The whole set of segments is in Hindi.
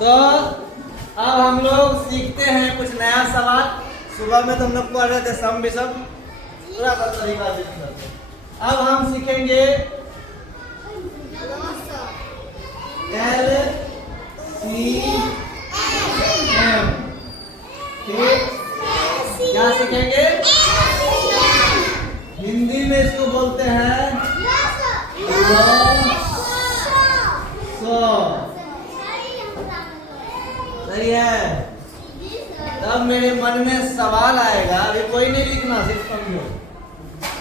तो अब हम लोग सीखते हैं कुछ नया सवाल। सुबह में तो हम लोग पढ़ रहे थे सम विषम, पूरा तरीका से। अब हम सीखेंगे LCM। ठीक, क्या सीखेंगे? हिंदी में इसको बोलते हैं सही है। तब मेरे मन में सवाल आएगा, अभी कोई नहीं लिखना, सिर्फ समझो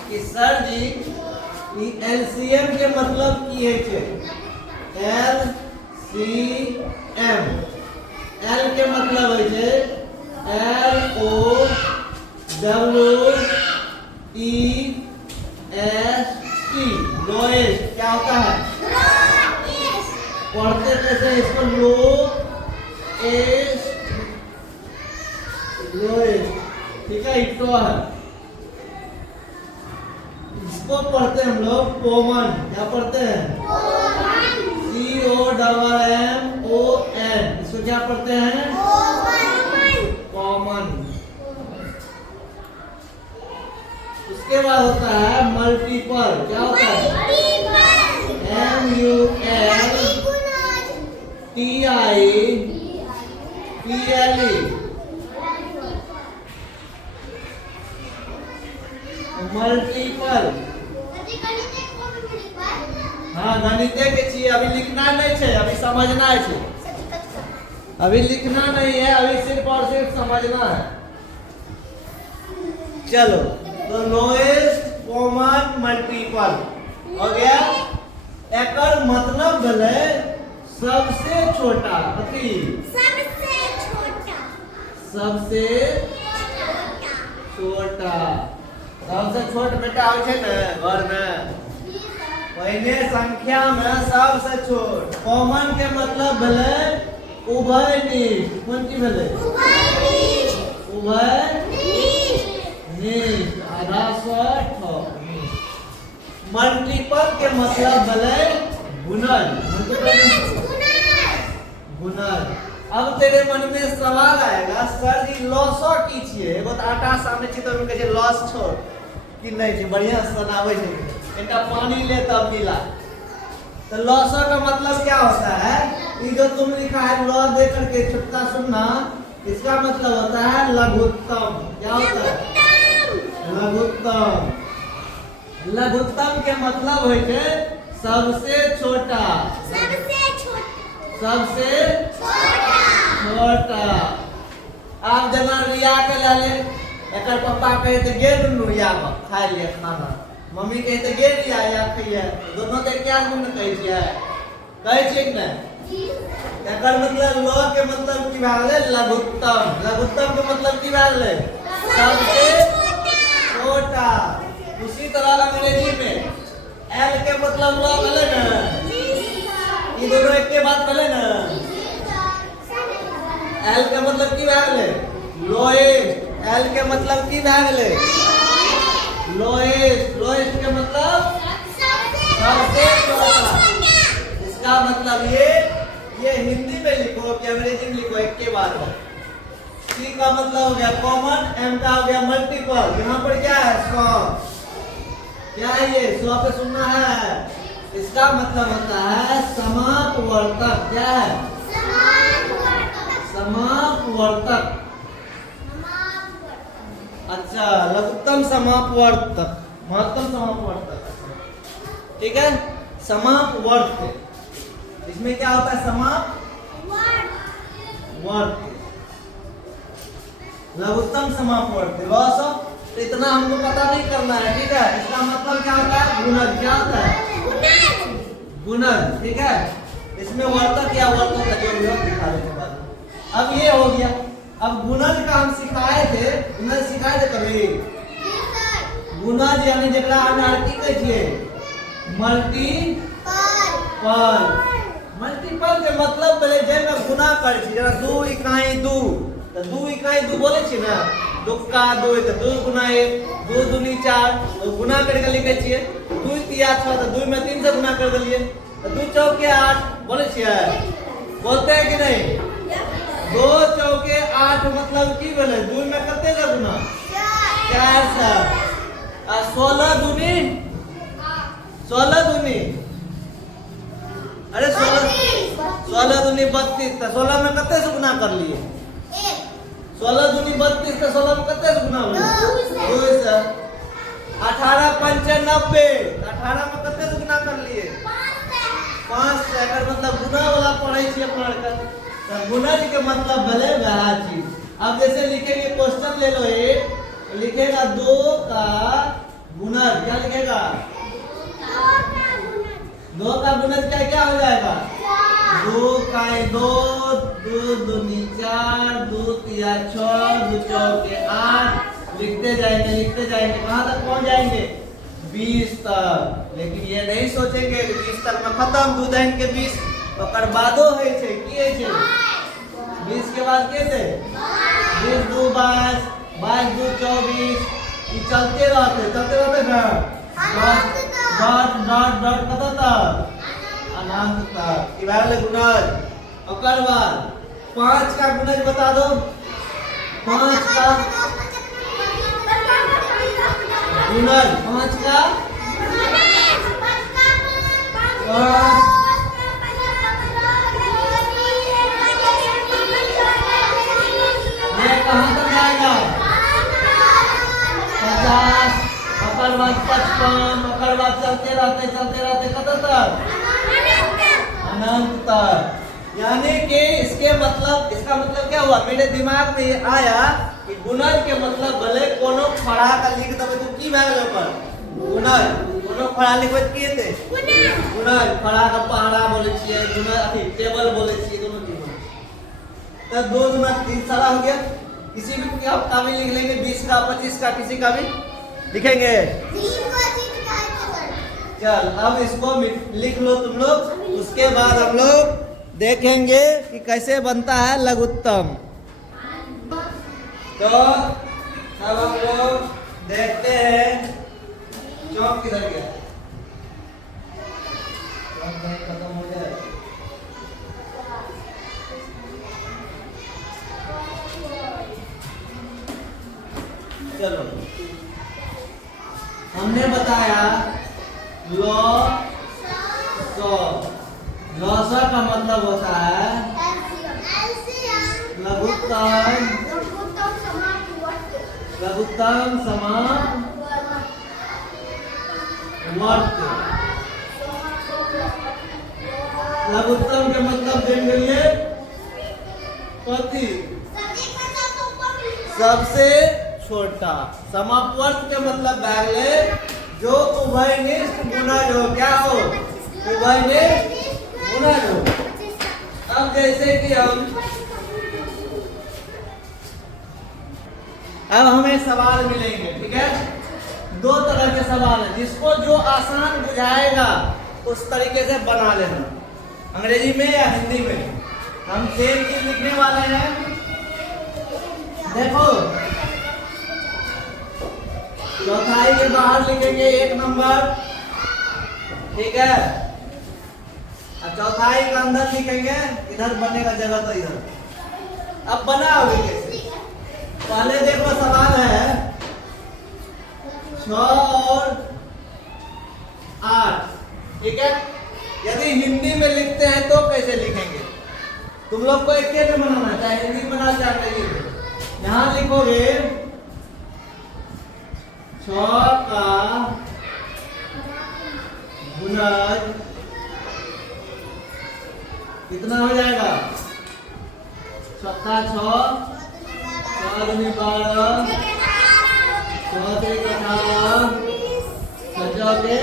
कि सर जी एलसीएम के मतलब की है। LCM एल के मतलब है LOWEST, लोएस्ट। क्या होता है? पढ़ते कैसे इसको? लोएस्ट, ठीक है। इटो है, इसको पढ़ते हम लोग कॉमन। क्या पढ़ते हैं? COMMON। इसको क्या पढ़ते हैं? कॉमन। उसके बाद होता है मल्टीपल। क्या होता है? MULTIPLE। मल्टीपल। हाँ, गणित के चाहिए, अभी लिखना नहीं है, अभी समझना है। अभी लिखना नहीं है, अभी सिर्फ और सिर्फ समझना है। चलो, तो लोएस्ट कॉमन मल्टीपल हो गया। एकर मतलब भले सबसे छोटा। सबसे छोटा। सबसे छोट बेटा हो छे ने घर में, पहले संख्या में सबसे छोट। कॉमन के मतलब भले उभयनिष्ठ। कौन चीज भले? उभयनिष्ठ, आधा सठ। मल्टीपल के मतलब भले गुणज। गुणज। अब तेरे मन में सवाल आएगा, सर जी लॉसो की छिए? एगो तो आटा सामने छी तो कहे लॉस छोड़ कि नहीं छी, बढ़िया सुनावे छे, इनका पानी ले तब मिला। तो लॉसो का मतलब क्या होता है? ये जो तुम लिखा है लॉ दे करके, छुट्टा सुनना, इसका मतलब होता है लघुत्तम। क्या होता है? लघुत्तम। लघुत्तम के मतलब है कि सबसे छोटा। सबसे छोटा। आप जना रिया के लाले, एकर पापा कहते गे नुनू या खा लिए खाना, मम्मी कहते गे रिया या खइए, दोनों के क्या गुण कहै छियै? कहै छियै कि नहीं? एकर मतलब ल के मतलब की भए गेलै? लघुत्तम। लघुत्तम के मतलब की भए गेलै? सबसे छोटा। उसी तरह अंग्रेजी में एल के मतलब ल भेलै ना, ई दोनों एक के बात भेलै ना। एल के मतलब की भए गेलै? लोएस्ट। एल के मतलब की भए गेलै? लोएस्ट। लोएस्ट के मतलब सबसे छोटा। इसका मतलब ये हिंदी में लिखो कि अंग्रेजी में लिखो, एक के बाद है। सी का मतलब हो गया कॉमन, एम का हो गया मल्टीपल। यहाँ पर क्या है? 100। क्या है ये? 100 पे सुनना है। इसका मतलब होता है समापवर्तक। क्या है? समापवर्तक। अच्छा, लघुत्तम समापवर्तक, महत्तम समापवर्तक। ठीक है, समापवर्तक। इसमें क्या होता है? समापवर्तक। लघुत्तम समापवर्तक। बस इतना हमको पता नहीं करना है, ठीक है। इसका मतलब क्या होता है? गुणज। क्या होता है? गुणज। ठीक है, इसमें वर्तक या वर्तक जो भी हो दिखा देते बाद। अब ये हो गया। अब गुणज का हम सिखाए थे, गुणज सिखाए थे कभी? गुणज यानी जकरा हम की कहै छियै मल्टीपल। मल्टीपल के मतलब भेलै जेमे गुणा करै छी। जेना 2 इकाई 2, तो 2 इकाई 2 बोले छी ना, 2 का 2 तो 2 गुना 1, 2 दूनी 4, तो गुना करके लिखे छियै। 2 तिया 6, तो 2 में 3 से गुना कर दिलिए, तो 2 चौके 8 बोले छियै। बोलते हैं कि नहीं? 8 मतलब की बोले 2 में कते से गुना 4 से। आ 16 दूनी 16 दूनी अरे 16 दूनी 32 तो 16 में कते से गुना कर लिए 16 दूनी 32 तो 16 में कते से गुना हुआ 2 से। 18 पंचे 90 18 में कते से गुना कर लिए 5 से। अगर मतलब गुना वाला पढ़े छे पढ़कर तो गुणज के मतलब भले वह चीज। अब जैसे लिखेंगे क्वेश्चन ले लो एक लिखेगा 2 का गुणज क्या लिखेगा 2 का गुणज क्या हो जाएगा 2 का 2 2 दूनी 4 2 तिया 6 2 चौके 8 लिखते जाएंगे कहाँ तक पहुंच जाएंगे 20 तक। लेकिन ये नहीं सोचेंगे कि 20 तक में खत्म 2 दिन के 20 ओकर बादो है छे की है छे 20 के बाद के थे 20 2 22 22 2 24 ये चलते रहते ना डॉट कत तक अनंत तक। ई भले गुणज। ओकर बाद 5 का गुणज बता दो 5 का गुणज 5 का 5 कहाँ तक जाएगा 50 ओकर बाद 55 ओकर बाद चलते रहते कत तक अनंत तक। यानी कि इसके मतलब इसका मतलब क्या हुआ मेरे दिमाग में ये आया कि गुणज के मतलब भले कोनो खड़ा का लिख दबे तो की भए गेल ओकर गुणज कोनो खड़ा लिखबे की हेतै गुणज खड़ा का पहाड़ा बोले छियै गुणज अथी टेबल बोले छियै दोनों चीज तब 2 गुना 3 सारा हो गया। किसी भी का भी लिख लेंगे 20 का 25 का किसी का भी लिखेंगे। चल अब इसको लिख लो तुम लोग। उसके बाद हम लोग देखेंगे कि कैसे बनता है लघुत्तम। तो अब हम लोग देखते हैं चौक किधर गया खत्म हो जाए। चलो हमने बताया लॉसा का मतलब होता है लघुत्तम समावर्त। लघुत्तम के मतलब देंगे पति सबसे छोटा। समापवर्त के मतलब बैगले जो उभयनिष्ठ गुणज हो क्या हो उभयनिष्ठ गुणज हो। अब जैसे कि अब हमें सवाल मिलेंगे ठीक है 2 तरह के सवाल है जिसको जो आसान बुझाएगा उस तरीके से बना लेना अंग्रेजी में या हिंदी में। हम सेम चीज लिखने वाले हैं। देखो चौथाई के बाहर लिखेंगे 1 नंबर ठीक है और चौथाई के अंदर लिखेंगे इधर बनेगा जगह तो इधर। अब बनाओगे कैसे पहले देखो सवाल है 6 और 8 ठीक है। यदि हिंदी में लिखते हैं तो कैसे लिखेंगे तुम लोग को एक में बनाना चाहे हिंदी में बना चाहे अंग्रेजी में। यहाँ लिखोगे 6 का गुणज कितना हो जाएगा 6 का 6 6 दूनी 12 6 3 18 6 के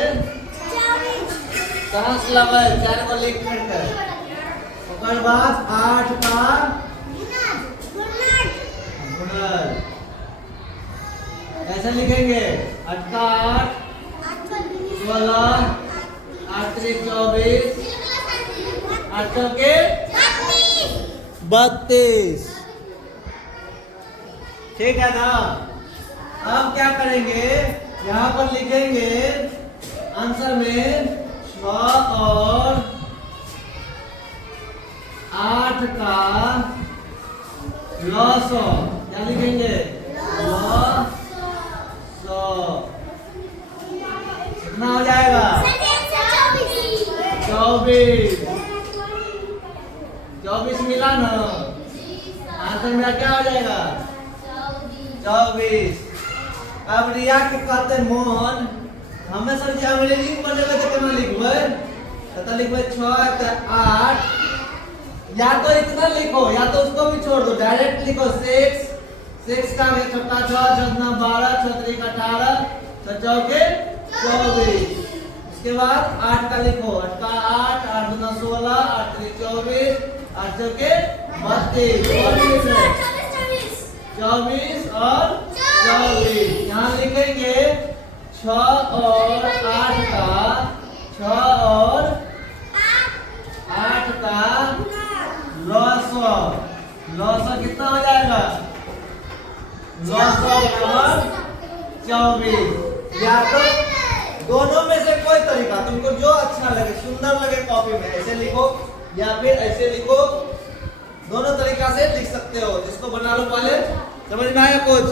कहाँ से लगा 4 को लिख कर ओकर बाद 8 का गुणज ऐसा लिखेंगे 8 का 8 16 8 3 24 8 के 32 ठीक है ना। अब क्या करेंगे यहाँ पर लिखेंगे आंसर में 6 और 8 का लॉसो क्या लिखेंगे? लॉसो कितना हो जाएगा? 24। 24 मिला ना, आंसर मेरा क्या हो जाएगा? 24। अब रिया के कहते मोहन हमें सर जी अंग्रेजी में पढ़ेगा तो कितना लिखबे? तो लिखबे 6 8, या तो इतना लिखो या तो उसको भी छोड़ दो, डायरेक्ट लिखो 6 का 6 चौका 6 6 12 6 3 18 6 चौके 24। उसके बाद 8 का लिखो 8 का 8 8 2 16 8 3 24 8 चौके 32 24 और 24। यहाँ लिखेंगे 6 और 8 का 6 और 8 का लॉसो कितना हो जाएगा? लॉसो बराबर 24। या तो दोनों में से कोई तरीका तुमको जो अच्छा लगे, सुंदर लगे, कॉपी में ऐसे लिखो या फिर ऐसे लिखो, दोनों तरीका से लिख सकते हो। जिसको बना लो पहले, समझ में आया कुछ?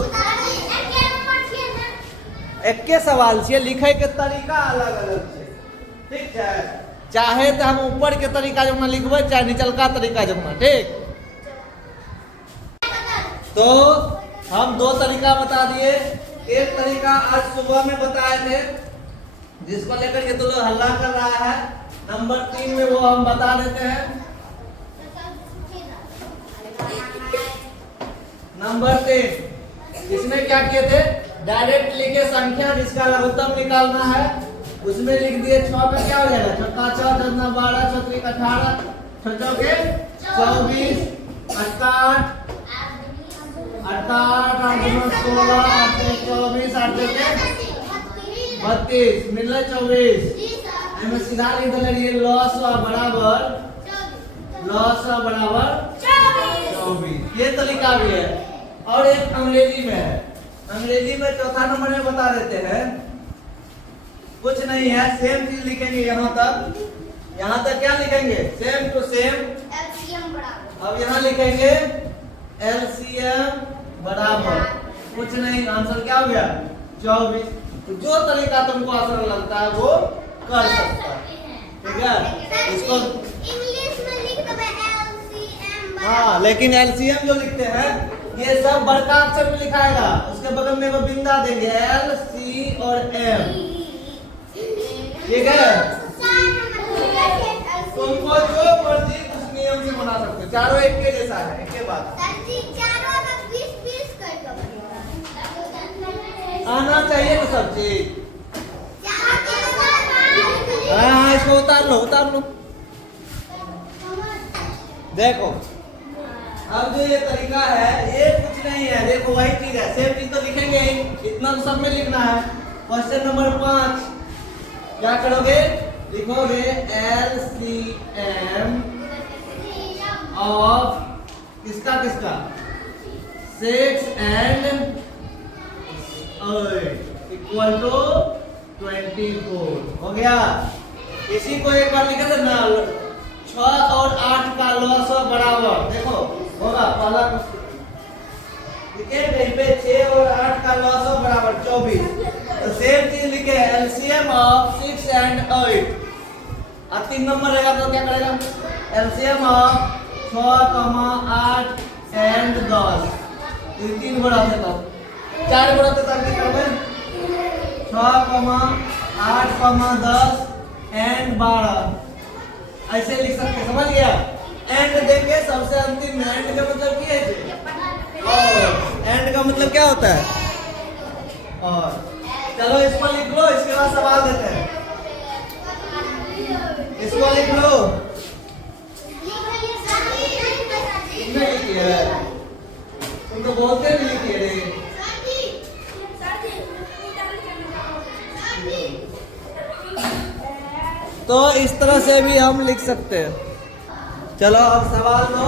एक के सवाल छे, लिखे के तरीका अलग अलग छे, ठीक है? चाहे तो हम ऊपर के तरीका जो लिखबे, चाहे निचलका तरीका जो, ठीक? तो हम दो तरीका बता दिए। एक तरीका आज सुबह में बताए थे, जिसको लेकर के तो लोग हल्ला कर रहा है। नंबर 3 में वो हम बता देते हैं। नंबर 3 इसमें क्या किए थे? डायरेक्ट लिखे संख्या जिसका लघुत्तम निकालना है, उसमें लिख दिए 6 का क्या हो जाएगा? 6 का 6 6 12 6 3 18 6 चौके 24 8 का 8 8 का 8 8 2 16 8 3 24 8 चौके 32 मिल 24। हमें सीधा लिख दे ये लॉस बराबर 24। ये तरीका भी है। और एक अंग्रेजी में है। अंग्रेजी में चौथा नंबर में बता देते हैं, कुछ नहीं है, सेम चीज लिखेंगे यहाँ तक क्या लिखेंगे? सेम टू सेम एलसीएम बराबर। अब यहाँ लिखेंगे एलसीएम बराबर, कुछ नहीं, आंसर क्या हो गया? 24। तो जो तरीका तुमको आसान लगता है वो कर सकता है, ठीक है? इसको इंग्लिश में लिख दो एलसीएम। हाँ, लेकिन एलसीएम जो लिखते हैं ये सब बड़का अक्षर में लिखाएगा, उसके बगल में वो बिंदा देंगे एल सी और एम, ठीक है? तुमको जो मर्जी उस नियम से बना सकते हो, चारों एक के जैसा है, एक के बाद आना चाहिए ना सब चीज। हाँ, इसको उतार लो। देखो अब जो ये तरीका है ये कुछ नहीं है, देखो वही चीज है, सेम चीज तो लिखेंगे ही, इतना तो सब में लिखना है। क्वेश्चन नंबर 5 क्या करोगे? लिखोगे LCM ऑफ किसका 6 and 8 इक्वल टू 24 हो गया। इसी को एक बार लिखे थे ना, 6 और 8 का लॉसो बराबर, देखो होगा पहला लिखे कहीं पे 6 और 8 का लॉसो बराबर 24। तो सेम चीज लिखे एलसीएम ऑफ 6 and 8। अब 3 नंबर रहेगा तो क्या करेगा? LCM of 6, 8 and 10। 3 बढ़ाते तब 4 बढ़ाते तब क्या करोगे? 6, 8, 10 and 12 ऐसे लिख सकते, समझ गया? एंड देंगे सबसे अंतिम में। एंड का मतलब क्या है? और एंड का मतलब क्या होता है? और चलो इसको लिख लो, इसके बाद सवाल देते हैं। इसको लिख लो, तुमने लिखी है, तुम तो बोलते नहीं लिखी है रे। तो इस तरह से भी हम लिख सकते हैं। चलो अब सवाल दो,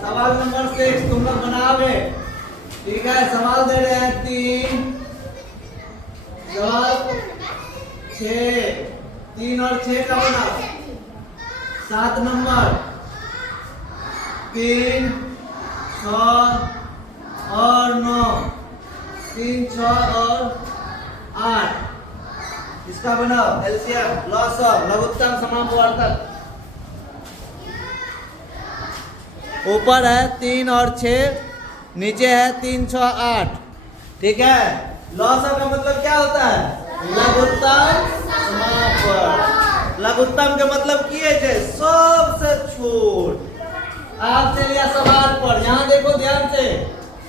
सवाल नंबर 6 तुम लोग बनाओगे, ठीक है? सवाल दे रहे हैं 3, सवाल 6, 3 और 6 का बनाओ। 7 नंबर 3 6 और 9, 3 6 और 8। इसका बनाओ एलसीएम लॉसअ लघुत्तम समापवर्तक। ऊपर है 3 और 6, नीचे है 3 6 8। ठीक है, लॉसअ का मतलब क्या होता है? लघुत्तम समापवर्तक। लघुत्तम के मतलब किए थे सबसे छोट। आप चलिए सवाल पर, यहाँ देखो ध्यान से।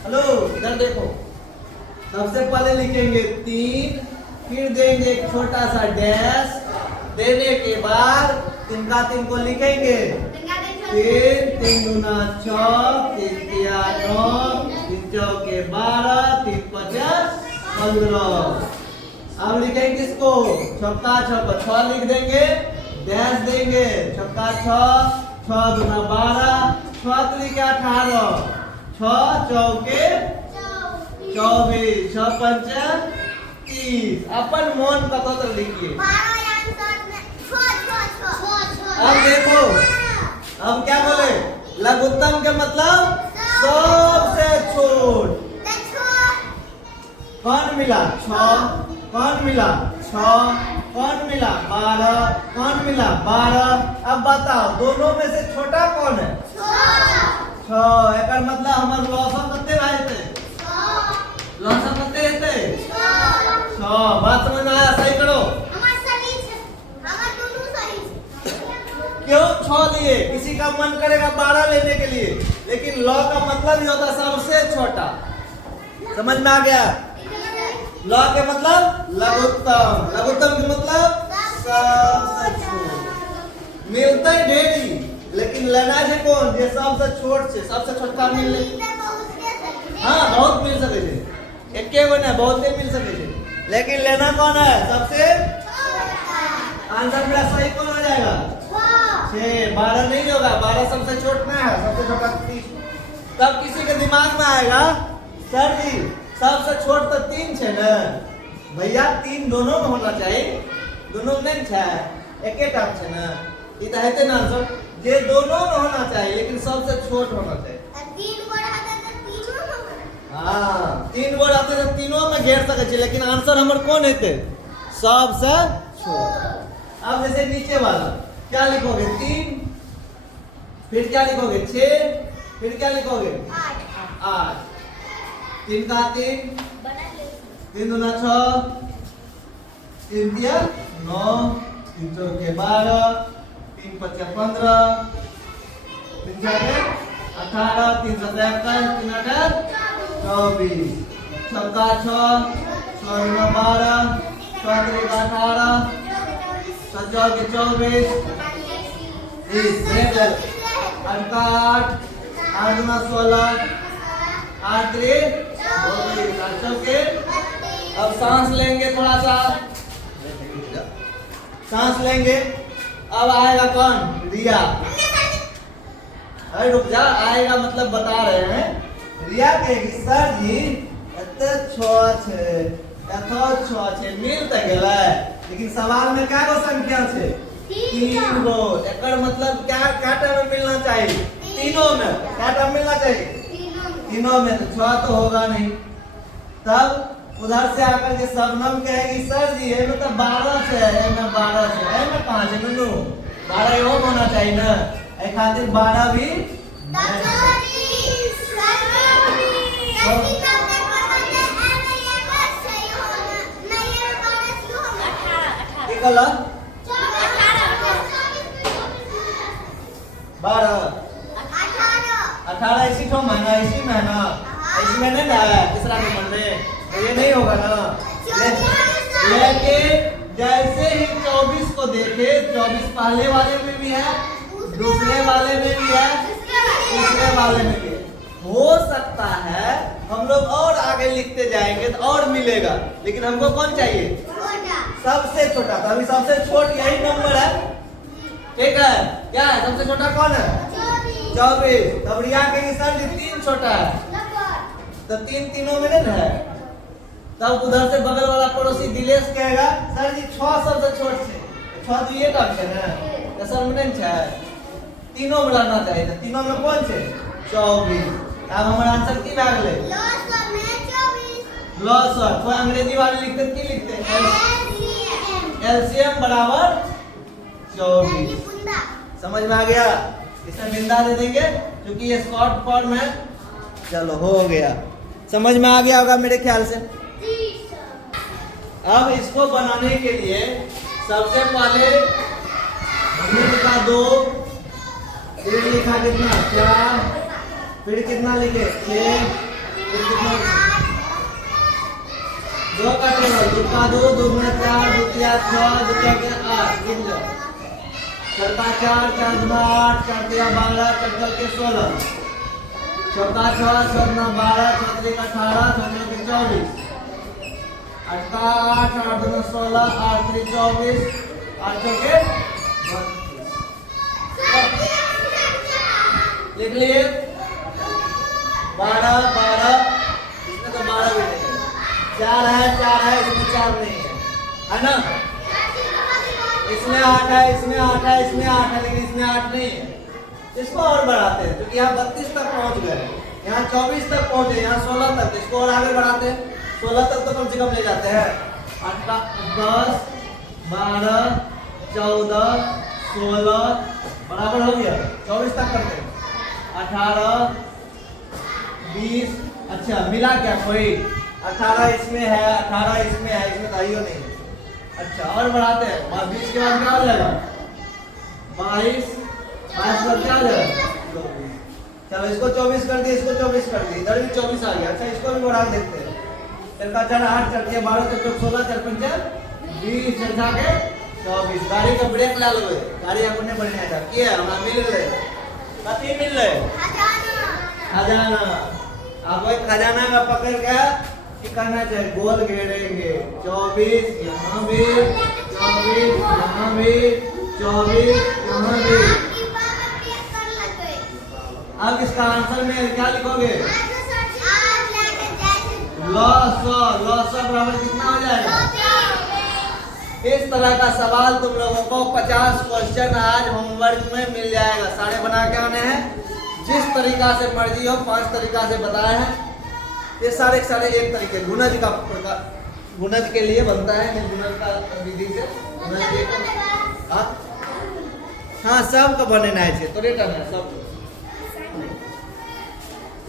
हेलो, इधर देखो। सबसे पहले लिखेंगे 3, फिर देंगे एक छोटा सा डैश, देने के बाद 3 का 3 को लिखेंगे 3 3 दूना 6, 3 तिया 9, 3 चौके 12, 3 50 15। अब लिखेंगे किसको? छक्का छक्का 6 लिख देंगे, डैश देंगे, छक्का 6, 6 दूना 12, 6 त्रिक 18, 6 चौके 24, 6 पंचा 30। अपन मन पता तो लिखिए। अब देखो, अब क्या बोले? लघुत्तम के मतलब सबसे छोट। कौन मिला? 6। कौन मिला? 6। कौन मिला? 12। कौन मिला? 12। अब बताओ दोनों में से छोटा कौन है? 6। एक मतलब हमारे लॉसअ कितने भाई थे? लॉसअ कितने थे? 6। बात समझ में आया? सही करो। क्यों 6 लिए? किसी का मन करेगा 12 लेने के लिए, लेकिन लॉ का मतलब ही होता सबसे छोटा। समझ में आ गया? लॉ के मतलब लघुत्तम, लघुत्तम के मतलब सबसे छोट। मिलता है ढेरी, लेकिन लेना है कौन? जे सबसे छोट से सबसे छोटका मिल ले। हाँ, बहुत मिल सके छे, एके गो नहीं बहुते मिल सके छे, लेकिन लेना कौन है? सबसे। आंसर मेरा सही कौन हो जाएगा? 6। 12 नहीं होगा, 12 सबसे छोट ना है, सबसे छोटा 30। तब किसी के दिमाग में आएगा सर जी सबसे छोट तो 3 है ना भैया, 3 दोनों में होना चाहिए, दोनों में नहीं है, एक एक टाइप है ना, ये तो है ना आंसर, जे दोनों में होना चाहिए लेकिन सबसे छोट होना चाहिए। 3 गोड़ आते तो तीनों में। हाँ, 3 गोड़ आते तो तीनों में घेर सके, लेकिन आंसर हमर कौन है? सबसे छोट। अब जैसे नीचे वाला क्या लिखोगे? 3, फिर क्या लिखोगे? 6, फिर क्या लिखोगे? 8। 3 का 3, 3 दूना 6, 3 तिया 9, 3 चौके 12, 3 पच्चा 15, 3 छक्के 18, 3 सत्ता 21, 3 आठा 24, छक्का 6, 6 दूना 12, 6 त्रिक 18, 7 चौके 24, 8 का 8, 8 दूना 16, 8 त्रिक 24, 8 चौके। अब सांस लेंगे, थोड़ा सा सांस लेंगे। अब आएगा कौन? रिया। अरे रुक जा, आएगा मतलब बता रहे हैं। रिया कहेगी सर जी एते 6 छे, एतो 6 छे, मिल त गेलै, लेकिन सवाल में क्या गो संख्या छे? 3 गो। एकर मतलब क्या टाइम में मिलना चाहिए? तीनों में। क्या टाइम मिलना चाहिए? तीनों में। 6 तो होगा नहीं। तब उधर से आकर के शबनम कहेगी सर जी ये तो 12 से है, मैं 12 से है, मैं 5 है नन्नू, 12 यो होना चाहिए ना, ए खातिर 12 भी गलत। 12 18 इसी ठो महीना, इसी महीना इसमें नहीं ना तीसरा नंबर में, तो ये नहीं होगा ना। लेकिन जैसे ही 24 को देखे, 24 पहले वाले में भी है, दूसरे वाले में भी है, तीसरे वाले में भी है। हो सकता है हम लोग और आगे लिखते जाएंगे तो और मिलेगा, लेकिन हमको कौन चाहिए? सबसे छोटा। तो अभी सबसे छोट यही नंबर है, ठीक है? क्या है सबसे छोटा? कौन है? 24। तब रिया के सर जी 3 छोटा है, तो 3 तीनों में नहीं है। तब उधर से बगल वाला पड़ोसी दिलेश कहेगा सर जी 6 सबसे छोट है, 6 तो ये टाइप है ना, तो सर में नहीं है, तीनों में रहना चाहिए। तीनों में कौन है? 24। अब हमारा आंसर की भाग ले लॉस ऑफ में 24 लॉस ऑफ कोई अंग्रेजी वाले लिखते की लिखते एलसीएम बराबर 24। बुंदा समझ में आ गया? इसमें बिंदा दे देंगे क्योंकि ये शॉर्ट फॉर्म है। चलो हो गया, समझ में आ गया होगा मेरे ख्याल से। अब इसको बनाने के लिए सबसे पहले लिखा 2, फिर लिखा कितना 4, फिर कितना लिखे 6, फिर कितना 2 का टेबल 2 का 2, 2 गुना 4, 2 तिया 6, 2 चौके 8, गिन लो 4 का 4, 4 गुना 8, 4 तिया 12, 4 चौके 16, 6 का 6, 6 गुना 12, 6 तिया 18, 6 चौके 24, 8 का 8, 8 गुना 16, 8 3 24, 8 चौके 32। लिख लिए 12 12, इसमें तो 12 भी नहीं है, 4 है इसमें 4 नहीं है ना? इसमें 8 है, इसमें 8 है, इसमें 8 है, लेकिन इसमें 8 नहीं है। इसको और बढ़ाते हैं क्योंकि यहाँ 32 तक पहुंच गए, यहाँ 24 तक पहुंचे, यहाँ 16 तक, इसको और आगे बढ़ाते हैं 16 तक तो कम से कम ले जाते हैं। 8 का 10 12 14 16 बराबर हो गया, 24 तक करते हैं 18 20। अच्छा मिला क्या कोई? 18 इसमें है, 18 इसमें है, इसमें तो आइयो नहीं। अच्छा और बढ़ाते हैं 20 के बाद क्या हो जाएगा 22, 22 बाद क्या हो जाएगा 24। चलो इसको 24 कर दिए, इसको 24 कर दिए, इधर भी 24 आ गया। अच्छा इसको भी बढ़ा देते हैं, इनका 4 8 चढ़ के 12 चौक 16 4 5 20 चढ़ा के 24। गाड़ी का ब्रेक ला लो, गाड़ी अपने बढ़ने जा किया हमरा मिल गए, कथी मिल रहे खजाना। अब वही खजाना का पकड़ के कि करना चाहिए गोल घेरेंगे 24 यहाँ भी 24 यहाँ भी 24 यहाँ भी। अब इसका आंसर में क्या लिखोगे? लॉस बराबर कितना हो जाएगा? इस तरह का सवाल तुम लोगों को 50 क्वेश्चन आज होमवर्क में मिल जाएगा। सारे बना के आने हैं, जिस तरीका से मर्जी हो 5 तरीका से बताए हैं। ये सारे एक तरीके गुणज का गुणज के लिए बनता है, गुणज का विधि से हाँ सबका बनेना है तो रिटर्न है सब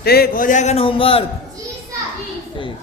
ठीक हो जाएगा ना होमवर्क। ठीक।